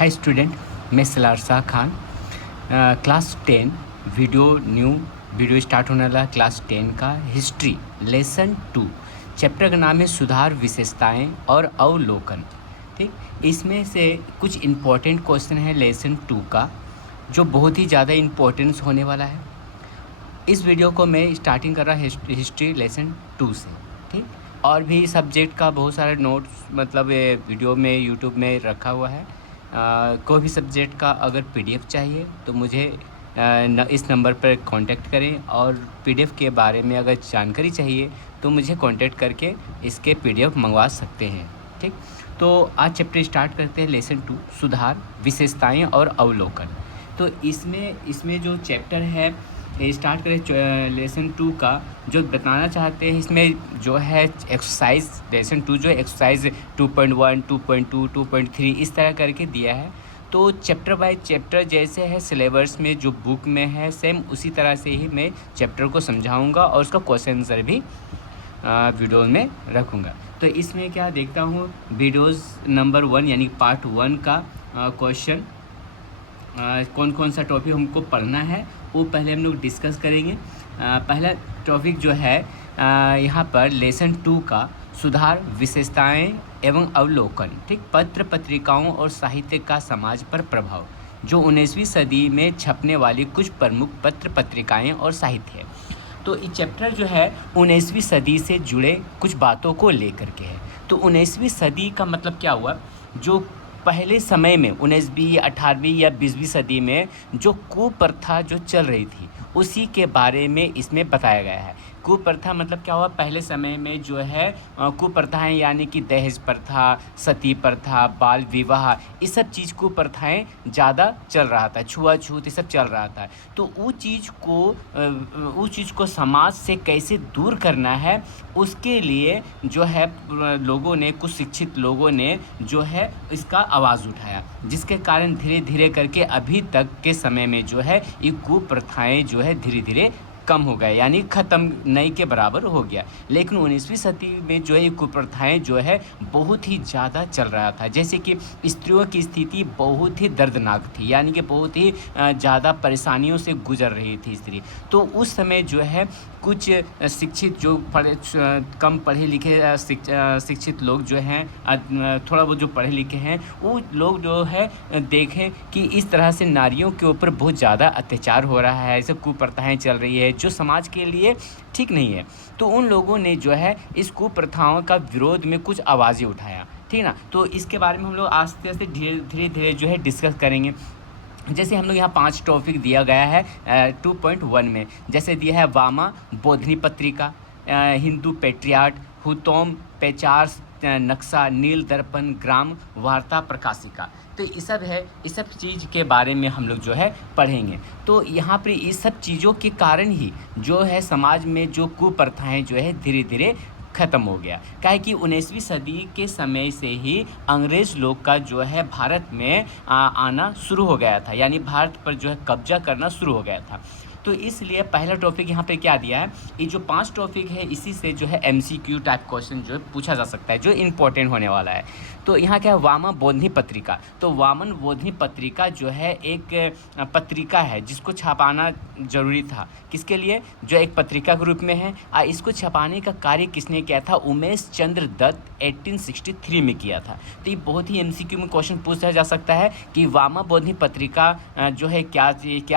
Hi student, मैं Salaar Shah Khan, class 10 video start होने वाला क्लास 10 का हिस्ट्री लेसन 2 चैप्टर का नाम है सुधार, विशेषताएं और अवलोकन। ठीक, इसमें से कुछ इम्पोर्टेंट क्वेश्चन है लेसन 2 का जो बहुत ही ज़्यादा इम्पोर्टेंस होने वाला है। इस वीडियो को मैं स्टार्टिंग कर रहा हिस्ट्री लेसन 2 से। ठीक, और भी सब्जेक्ट का बहुत सारे नोट्स वीडियो में यूट्यूब में रखा हुआ है। कोई भी सब्जेक्ट का अगर पीडीएफ चाहिए तो मुझे इस नंबर पर कांटेक्ट करें, और पीडीएफ के बारे में अगर जानकारी चाहिए तो मुझे कांटेक्ट करके इसके पीडीएफ मंगवा सकते हैं। ठीक, तो आज चैप्टर स्टार्ट करते हैं लेसन 2 सुधार, विशेषताएं और अवलोकन। तो इसमें जो चैप्टर है स्टार्ट करें लेसन 2 का, जो बताना चाहते हैं इसमें जो है एक्सरसाइज लेसन 2 जो एक्सरसाइज 2.1, 2.2, 2.3 इस तरह करके दिया है। तो चैप्टर बाय चैप्टर जैसे है सिलेबस में जो बुक में है सेम उसी तरह से ही मैं चैप्टर को समझाऊंगा और उसका क्वेश्चन आंसर भी वीडियो में रखूँगा। तो इसमें क्या देखता हूँ, वीडियोज़ नंबर 1 यानी पार्ट 1 का क्वेश्चन कौन कौन सा टॉपिक हमको पढ़ना है वो पहले हम लोग डिस्कस करेंगे। पहला टॉपिक जो है यहाँ पर लेसन 2 का सुधार, विशेषताएं एवं अवलोकन। ठीक, पत्र पत्रिकाओं और साहित्य का समाज पर प्रभाव, जो 19वीं सदी में छपने वाली कुछ प्रमुख पत्र पत्रिकाएं और साहित्य है। तो ये चैप्टर जो है 19वीं सदी से जुड़े कुछ बातों को लेकर के है। तो 19वीं सदी का मतलब क्या हुआ, जो पहले समय में 19वीं, 18वीं या 20वीं सदी में जो कुप्रथा जो चल रही थी उसी के बारे में इसमें बताया गया है। कुप्रथा मतलब क्या हुआ, पहले समय में जो है कुप्रथाएं यानी कि दहेज प्रथा, सती प्रथा, बाल विवाह, ये सब चीज़ कुप्रथाएं ज़्यादा चल रहा था, छुआछूत ये सब चल रहा था। तो वो चीज़ को समाज से कैसे दूर करना है उसके लिए जो है लोगों ने, कुछ शिक्षित लोगों ने जो है इसका आवाज़ उठाया, जिसके कारण धीरे धीरे करके अभी तक के समय में जो है ये कुप्रथाएं जो है धीरे धीरे कम हो गए, यानी ख़त्म नहीं के बराबर हो गया। लेकिन 19वीं सदी में जो है ये कुप्रथाएं जो है बहुत ही ज़्यादा चल रहा था। जैसे कि स्त्रियों की स्थिति बहुत ही दर्दनाक थी, यानी कि बहुत ही ज़्यादा परेशानियों से गुजर रही थी स्त्री। तो उस समय जो है कुछ शिक्षित जो कम पढ़े लिखे शिक्षित लोग जो हैं, थोड़ा बहुत जो पढ़े लिखे हैं, वो लोग जो है देखें कि इस तरह से नारियों के ऊपर बहुत ज़्यादा अत्याचार हो रहा है, ऐसे कुप्रथाएं चल रही है जो समाज के लिए ठीक नहीं है। तो उन लोगों ने जो है इस कुप्रथाओं का विरोध में कुछ आवाज़ें उठाया। ठीक ना, तो इसके बारे में हम लोग आस्ते आस्ते धीरे धीरे जो है डिस्कस करेंगे। जैसे हम लोग यहाँ 5 टॉपिक दिया गया है 2.1 में। जैसे दिया है वामा बोधनी पत्रिका, हिंदू पेट्रियाट, हुतोम पेचार्स, नक्शा, नील दर्पण, ग्राम वार्ता प्रकाशिका। तो ये सब है, इस सब चीज़ के बारे में हम लोग जो है पढ़ेंगे। तो यहाँ पर इस सब चीज़ों के कारण ही जो है समाज में जो कुप्रथाएं जो है धीरे धीरे ख़त्म हो गया। क्या है कि 19वीं सदी के समय से ही अंग्रेज़ लोग का जो है भारत में आना शुरू हो गया था, यानी भारत पर जो है कब्जा करना शुरू हो गया था। तो इसलिए पहला टॉपिक यहाँ पे क्या दिया है, ये जो 5 टॉपिक है इसी से जो है एमसीक्यू टाइप क्वेश्चन जो है पूछा जा सकता है, जो इम्पोर्टेंट होने वाला है। तो यहाँ क्या है, वामा बोधनी पत्रिका। तो वामन बोधनी पत्रिका जो है एक पत्रिका है जिसको छपाना ज़रूरी था। किसके लिए, जो एक पत्रिका के रूप में है। इसको छपाने का कार्य किसने किया था, उमेश चंद्र दत्त 1863 में किया था। तो ये बहुत ही एमसीक्यू में क्वेश्चन पूछा जा सकता है कि वामा बोधनी पत्रिका जो है क्या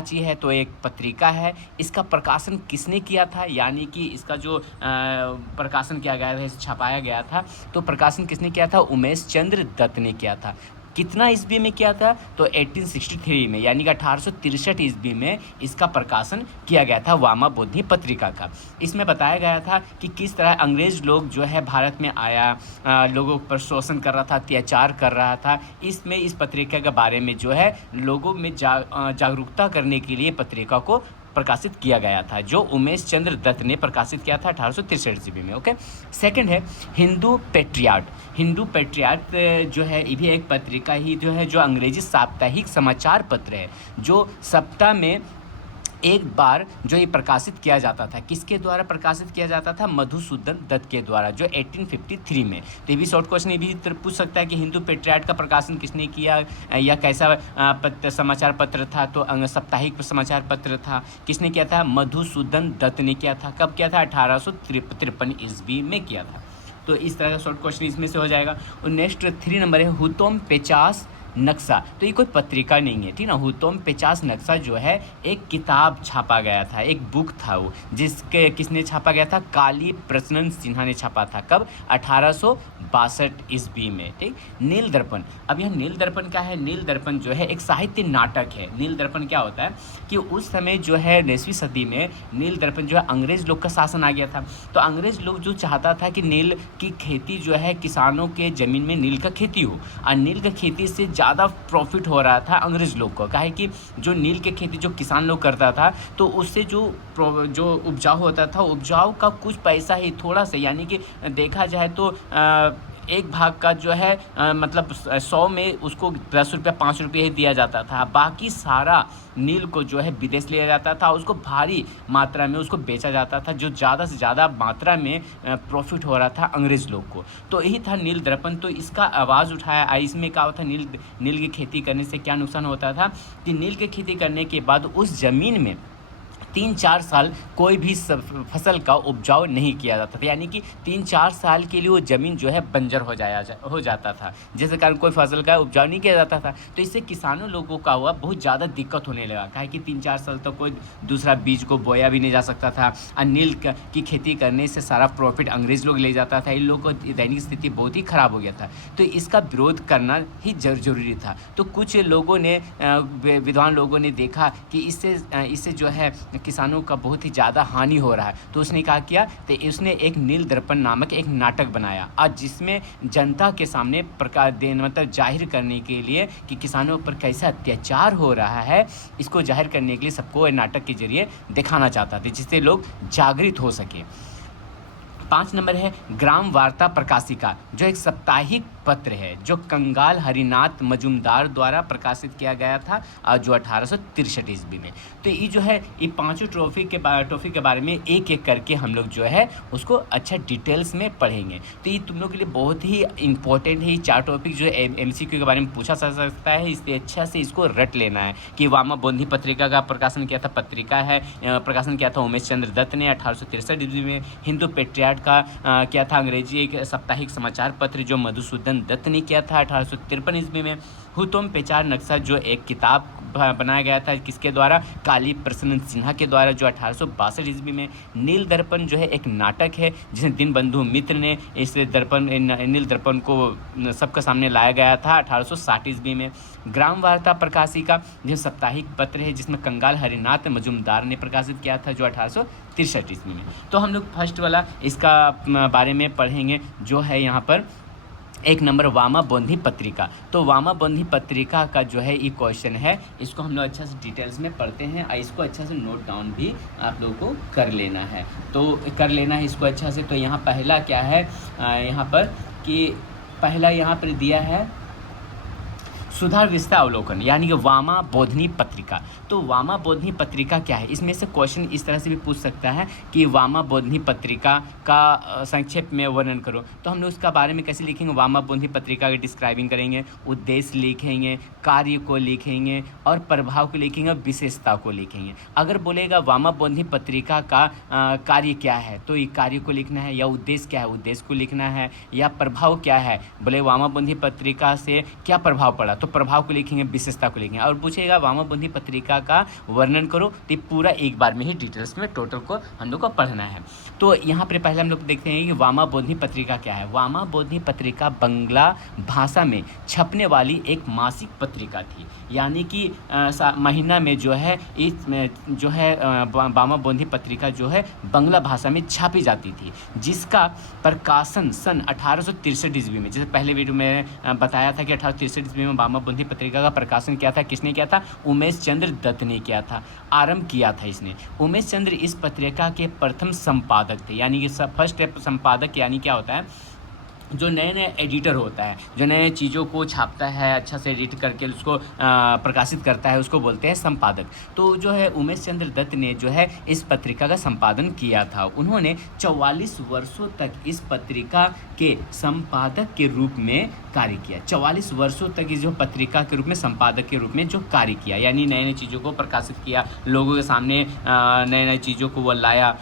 चीज़ है। तो एक पत्रिका है, इसका प्रकाशन किसने किया था, यानी कि इसका जो प्रकाशन किया गया है, छपाया गया था, तो प्रकाशन किसने किया था, उमेश चंद्र दत्त ने किया था। कितना ईस्वी में किया था, तो 1863 में, यानी कि 1863 ईस्वी में इसका प्रकाशन किया गया था वामा बोधनी पत्रिका का। इसमें बताया गया था कि किस तरह अंग्रेज़ लोग जो है भारत में आया, लोगों पर शोषण कर रहा था, अत्याचार कर रहा था। इसमें इस पत्रिका के बारे में जो है लोगों में जागरूकता करने के लिए पत्रिका को प्रकाशित किया गया था, जो उमेश चंद्र दत्त ने प्रकाशित किया था 1863 ईस्वी में। ओके, सेकंड है हिंदू पेट्रियाट। हिंदू पेट्रियाट जो है ये भी एक पत्रिका ही जो है, जो अंग्रेजी साप्ताहिक समाचार पत्र है, जो सप्ताह में एक बार जो ये प्रकाशित किया जाता था, किसके द्वारा प्रकाशित किया जाता था? मधुसूदन दत्त के द्वारा, जो 1853 में। तो ये भी शॉर्ट क्वेश्चन ये भी पूछ सकता है कि हिंदू पेट्रियाट का प्रकाशन किसने किया, या कैसा समाचार पत्र था? तो साप्ताहिक समाचार पत्र था, किसने किया था? मधुसूदन दत्त ने किया था। कब किया था? 1853 ईस्वी में किया था। तो इस तरह का शॉर्ट क्वेश्चन इसमें से हो जाएगा। और नेक्स्ट 3 नंबर है हुतोम पेचास नक्शा। तो ये कोई पत्रिका नहीं है, ठीक ना। हुतोम पेचास नक्शा जो है एक किताब छापा गया था, एक बुक था वो, जिसके किसने छापा गया था? काली प्रसन्न सिन्हा ने छापा था। कब? 1862 ईस्वी में, ठीक। नील दर्पण, अब यह नील दर्पण क्या है? नील दर्पण जो है एक साहित्य नाटक है। नील दर्पण क्या होता है कि उस समय जो है 19वीं सदी में नील दर्पण जो है अंग्रेज लोग का शासन आ गया था। तो अंग्रेज लोग जो चाहता था कि नील की खेती जो है, किसानों के ज़मीन में नील का खेती हो, और नील का खेती से ज़्यादा प्रॉफिट हो रहा था अंग्रेज लोग को। काहे कि जो नील के खेती जो किसान लोग करता था, तो उससे जो उपजाऊ होता था, उपजाऊ का कुछ पैसा ही थोड़ा सा, यानी कि देखा जाए तो एक भाग का जो है मतलब 100 में उसको 10 रुपया 5 रुपये ही दिया जाता था। बाकी सारा नील को जो है विदेश लिया जाता था, उसको भारी मात्रा में उसको बेचा जाता था, जो ज़्यादा से ज़्यादा मात्रा में प्रॉफिट हो रहा था अंग्रेज़ लोग को। तो यही था नील दर्पण। तो इसका आवाज़ उठाया। इसमें क्या होता? नील की खेती करने से क्या नुकसान होता था कि नील की खेती करने के बाद उस ज़मीन में 3-4 साल कोई भी फसल का उपजाऊ नहीं किया जाता था, यानी कि 3-4 साल के लिए वो ज़मीन जो है बंजर हो जाता था, जिसके कारण कोई फसल का उपजाऊ नहीं किया जाता था। तो इससे किसानों लोगों का हुआ बहुत ज़्यादा दिक्कत होने लगा। काहे कि 3-4 साल तक कोई दूसरा बीज को बोया भी नहीं जा सकता था, और नील की खेती करने से सारा प्रॉफिट अंग्रेज़ लोग ले जाता था। इन लोगों को दैनिक स्थिति बहुत ही ख़राब हो गया था। तो इसका विरोध करना ही जरूरी था। तो कुछ लोगों ने, विद्वान लोगों ने देखा कि इससे जो है किसानों का बहुत ही ज़्यादा हानि हो रहा है। तो उसने क्या किया? तो उसने एक नील दर्पण नामक एक नाटक बनाया, और जिसमें जनता के सामने मतलब जाहिर करने के लिए कि किसानों पर कैसा अत्याचार हो रहा है, इसको जाहिर करने के लिए सबको नाटक के जरिए दिखाना चाहता था, जिससे लोग जागृत हो सके। 5 नंबर है ग्राम वार्ता प्रकाशिका, जो एक साप्ताहिक पत्र है, जो कंगाल हरिनाथ मजूमदार द्वारा प्रकाशित किया गया था, और जो 1863 ईस्वी में। तो ये जो है, ये पांचों ट्रॉफी के बारे में एक एक करके हम लोग जो है उसको अच्छा डिटेल्स में पढ़ेंगे। तो ये तुम लोग के लिए बहुत ही इंपॉर्टेंट है। ये 4 टॉपिक जो MCQ के बारे में पूछा जा सकता है, इसलिए अच्छा से इसको रट लेना है। कि वामा बोंधी पत्रिका का प्रकाशन किया था, पत्रिका है, प्रकाशन किया था उमेश चंद्र दत्त ने 1863 ईस्वी में। हिंदू पेट्रियाट का किया था अंग्रेजी एक साप्ताहिक समाचार पत्र, जो मधुसूदन दत्त ने किया था 1853 ईस्वी में। हुतोम पेचार नक्शा, जो एक किताब बनाया गया था, किसके द्वारा? काली प्रसन्न सिन्हा के द्वारा, जो 1862 ईस्वी में। नील दर्पण जो है एक नाटक है, जिसे दीनबंधु मित्र ने इस नील दर्पण को सबके सामने लाया गया था 1860 ईस्वी में। ग्राम वार्ता प्रकाशिका, जो साप्ताहिक पत्र है, जिसमें कंगाल हरिनाथ मजूमदार ने प्रकाशित किया था, जो 1863 ईस्वी में। तो हम लोग फर्स्ट वाला इसका बारे में पढ़ेंगे, जो है यहाँ पर 1 नंबर वामा बोंधी पत्रिका। तो वामा बोंधी पत्रिका का जो है ये क्वेश्चन है, इसको हम लोग अच्छा से डिटेल्स में पढ़ते हैं, और इसको अच्छा से नोट डाउन भी आप लोगों को कर लेना है। तो कर लेना है इसको अच्छा से। तो यहाँ पहला क्या है यहाँ पर कि पहला यहाँ पर दिया है सुधार विस्तार अवलोकन, यानी कि वामा बोधनी पत्रिका। तो वामा बोधनी पत्रिका क्या है? इसमें से क्वेश्चन इस तरह से भी पूछ सकता है कि वामा बोधनी पत्रिका का संक्षेप में वर्णन करो। तो हम लोग उसका बारे में कैसे लिखेंगे? वामा बोधनी पत्रिका की डिस्क्राइबिंग करेंगे, उद्देश्य लिखेंगे, कार्य को लिखेंगे, और प्रभाव को लिखेंगे, और विशेषता को लिखेंगे। अगर बोलेगा वामा बोधनी पत्रिका का कार्य क्या है, तो ये कार्य को लिखना है, या उद्देश्य क्या है, उद्देश्य को लिखना है, या प्रभाव क्या है, बोले वामा बोधनी पत्रिका से क्या प्रभाव पड़ा, तो प्रभाव को लिखेंगे, विशेषता को लिखेंगे। और पूछेगा वामा बोधनी पत्रिका का वर्णन करो, तो पूरा एक बार में ही डिटेल्स में टोटल को हम लोग को पढ़ना है। तो यहाँ पर पहले हम लोग देखते हैं कि वामा बोधनी पत्रिका क्या है। वामा बोधनी पत्रिका बंगला भाषा में छपने वाली एक मासिक पत्रिका थी, यानी कि महीना में जो है इस जो है वामा बोधनी पत्रिका जो है बंगला भाषा में छापी जाती थी, जिसका प्रकाशन सन 1863 ईस्वी में, जैसे पहले वीडियो में बताया था कि 1863 ईस्वी में वामा बोधनी पत्रिका का प्रकाशन किया था। किसने किया था? उमेश चंद्र दत्त ने किया था, आरंभ किया था इसने। उमेश चंद्र इस पत्रिका के प्रथम संपादक थे, यानी कि फर्स्ट संपादक, यानी क्या होता है जो नए नए एडिटर होता है, जो नए चीज़ों को छापता है, अच्छा से एडिट करके उसको प्रकाशित करता है, उसको बोलते हैं संपादक। तो जो है उमेश चंद्र दत्त ने जो है इस पत्रिका का संपादन किया था। उन्होंने 44 वर्षों तक इस पत्रिका के संपादक के रूप में कार्य किया। 44 वर्षों तक इस जो पत्रिका के रूप में संपादक के रूप में जो कार्य किया, यानी नए नए चीज़ों को प्रकाशित किया, लोगों के सामने नए नए चीज़ों को वो लाया।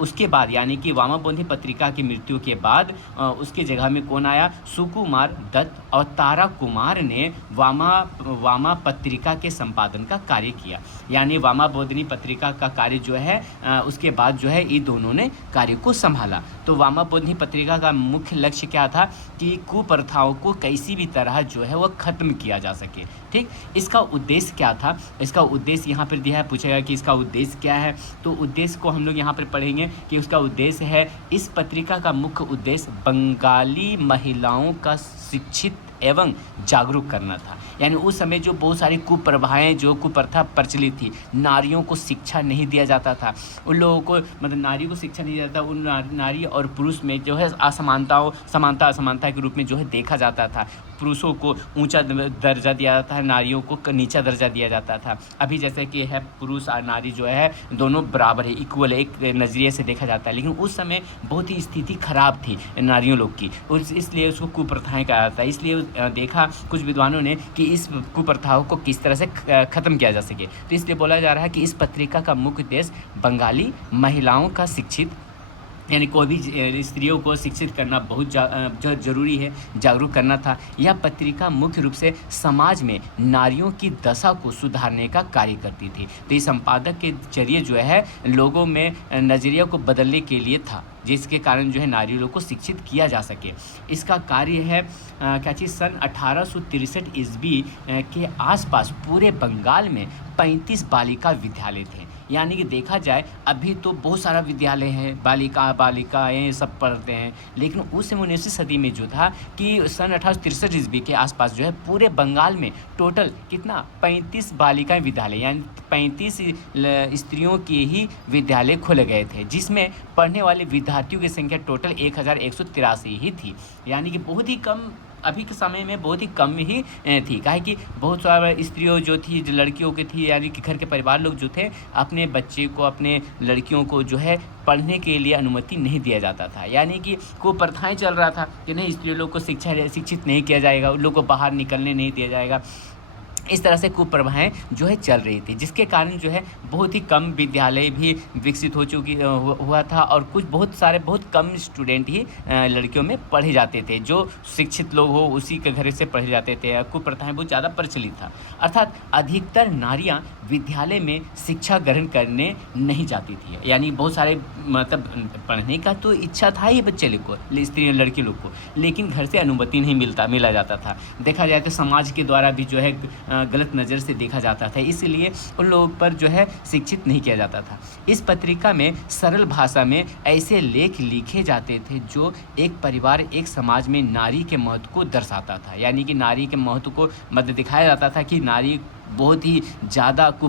उसके बाद यानी कि वामाबोधी पत्रिका की मृत्यु के बाद उसके जगह में कौन आया? सुकुमार दत्त और तारा कुमार ने वामा पत्रिका के संपादन का कार्य किया। यानी वामाबोधिनी पत्रिका का कार्य जो है उसके बाद जो है ये दोनों ने कार्य को संभाला। तो वामाबोधिनी पत्रिका का मुख्य लक्ष्य क्या था कि कुप्रथाओं को किसी भी तरह जो है वह खत्म किया जा सके। ठीक, इसका उद्देश्य क्या था? इसका उद्देश्य यहाँ पर दिया है, पूछेगा कि इसका उद्देश्य क्या है। तो उद्देश्य को हम लोग यहाँ पर पढ़ेंगे कि उसका उद्देश्य है, इस पत्रिका का मुख्य उद्देश्य बंगाली महिलाओं का शिक्षित एवं जागरूक करना था। यानी उस समय जो बहुत सारी कुप्रथाएं, जो कुप्रथा प्रचलित थी, नारियों को शिक्षा नहीं दिया जाता था, उन लोगों को मतलब नारियों को शिक्षा नहीं दिया जाता, उन नारी और पुरुष में जो है असमानता के रूप में जो है देखा जाता था। पुरुषों को ऊंचा दर्जा दिया जाता है, नारियों को नीचा दर्जा दिया जाता था। अभी जैसे कि है पुरुष और नारी जो है दोनों बराबर है, इक्वल है, एक नज़रिए से देखा जाता है। लेकिन उस समय बहुत ही स्थिति खराब थी नारियों लोग की, और इसलिए उसको कुप्रथाएं कहा जाता है। इसलिए देखा कुछ विद्वानों ने कि इस कुप्रथाओं को किस तरह से ख़त्म किया जा सके। तो इसलिए बोला जा रहा है कि इस पत्रिका का मुख्य उद्देश्य बंगाली महिलाओं का शिक्षित, यानी कोई भी स्त्रियों को शिक्षित करना बहुत ज़रूरी है, जागरूक करना था। यह पत्रिका मुख्य रूप से समाज में नारियों की दशा को सुधारने का कार्य करती थी। तो इस संपादक के जरिए जो है लोगों में नज़रिया को बदलने के लिए था, जिसके कारण जो है नारियों को शिक्षित किया जा सके। इसका कार्य है क्या चीज़, सन 1863 ईस्वी के आसपास पूरे बंगाल में 35 बालिका विद्यालय थे। यानी कि देखा जाए अभी तो बहुत सारा विद्यालय है, बालिकाएँ सब पढ़ते हैं, लेकिन उस समय 19वीं सदी में जो था कि सन 1863 ईस्वी के आसपास जो है पूरे बंगाल में टोटल कितना 35 बालिकाएँ विद्यालय, यानी 35 स्त्रियों के ही विद्यालय खोले गए थे, जिसमें पढ़ने वाले विद्यार्थियों की संख्या टोटल 1183 ही थी। यानी कि बहुत ही कम, अभी के समय में बहुत ही कम ही थी। काहे कि बहुत सारा स्त्रियों जो थी, जो लड़कियों की थी, यानी कि घर के परिवार लोग जो थे अपने बच्चे को, अपने लड़कियों को जो है पढ़ने के लिए अनुमति नहीं दिया जाता था। यानी कि कुप्रथाएं चल रहा था कि नहीं, स्त्रियों लोग को शिक्षित नहीं किया जाएगा, उन लोग को बाहर निकलने नहीं दिया जाएगा। इस तरह से कुप्रथाएं जो है चल रही थी, जिसके कारण जो है बहुत ही कम विद्यालय भी विकसित हुआ था, और बहुत कम स्टूडेंट ही लड़कियों में पढ़े जाते थे। जो शिक्षित लोग हो उसी के घर से पढ़े जाते थे। कुप्रथाएं बहुत ज़्यादा प्रचलित था, अर्थात अधिकतर नारियां विद्यालय में शिक्षा ग्रहण करने नहीं जाती थी। यानी बहुत सारे मतलब पढ़ने का तो इच्छा था ही बच्चे लोग को, स्त्री लड़की लोग को, लेकिन घर से अनुमति नहीं मिला जाता था। देखा जाए तो समाज के द्वारा भी जो है गलत नज़र से देखा जाता था, इसलिए उन लोगों पर जो है शिक्षित नहीं किया जाता था। इस पत्रिका में सरल भाषा में ऐसे लेख लिखे जाते थे जो एक परिवार, एक समाज में नारी के महत्व को दर्शाता था। यानी कि नारी के महत्व को दिखाया जाता था कि नारी बहुत ही ज़्यादा